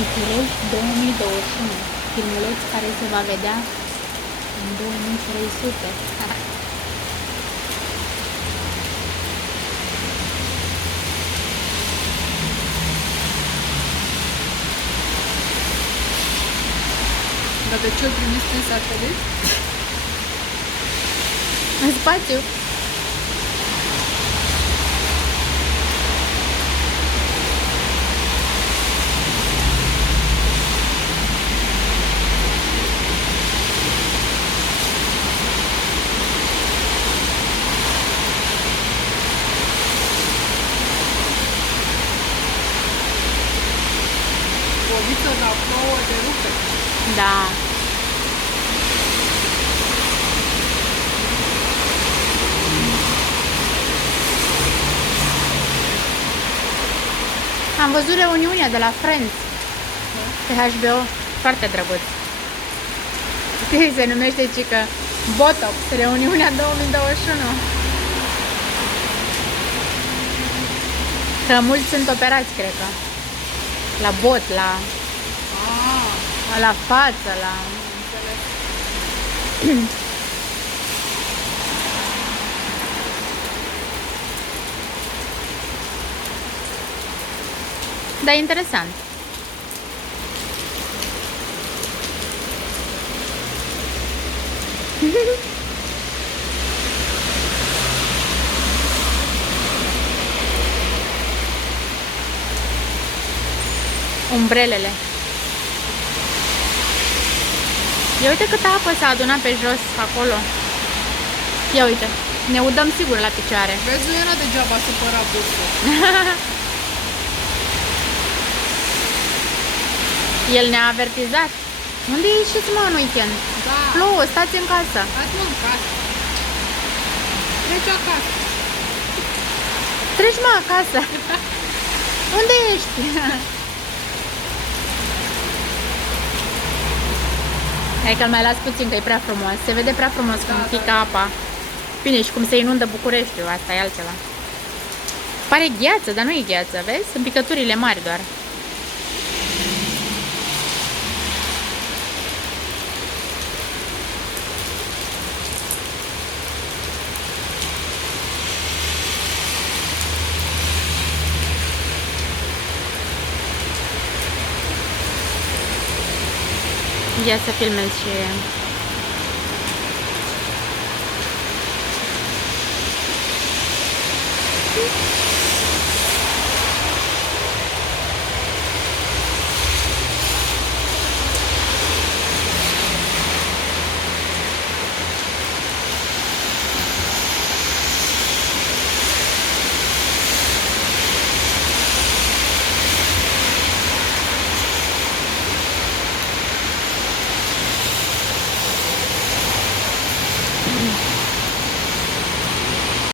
București 2021. Filmuleț care se va vedea în 2300. Dar de ce o trimis prin satelit? În spațiu. O viță la plouă de rupe. Da. Am văzut reuniunea de la Friends pe HBO, foarte drăguț. Se numește cică Botox, reuniunea 2021. Că mulți sunt operați, cred că. La bot, la față, la... Da, interesant. Umbrelele. Ia uite câtă apă s-a adunat pe jos, acolo. Ia uite, ne udăm sigur la picioare. Vezi, nu era degeaba supăra busul. El ne-a avertizat. Unde ieșiți, mă, în weekend? Da. Plouă, stați în casă. Hai mă în casă. Treci acasă. Treci, mă, acasă. Unde ești? Hai că-l mai las puțin, că e prea frumos. Se vede prea frumos cum pică apa. Bine, și cum se inundă Bucureștiul, asta e altceva. Pare gheață, dar nu e gheață, vezi? Sunt picăturile mari doar. Ia să filmez și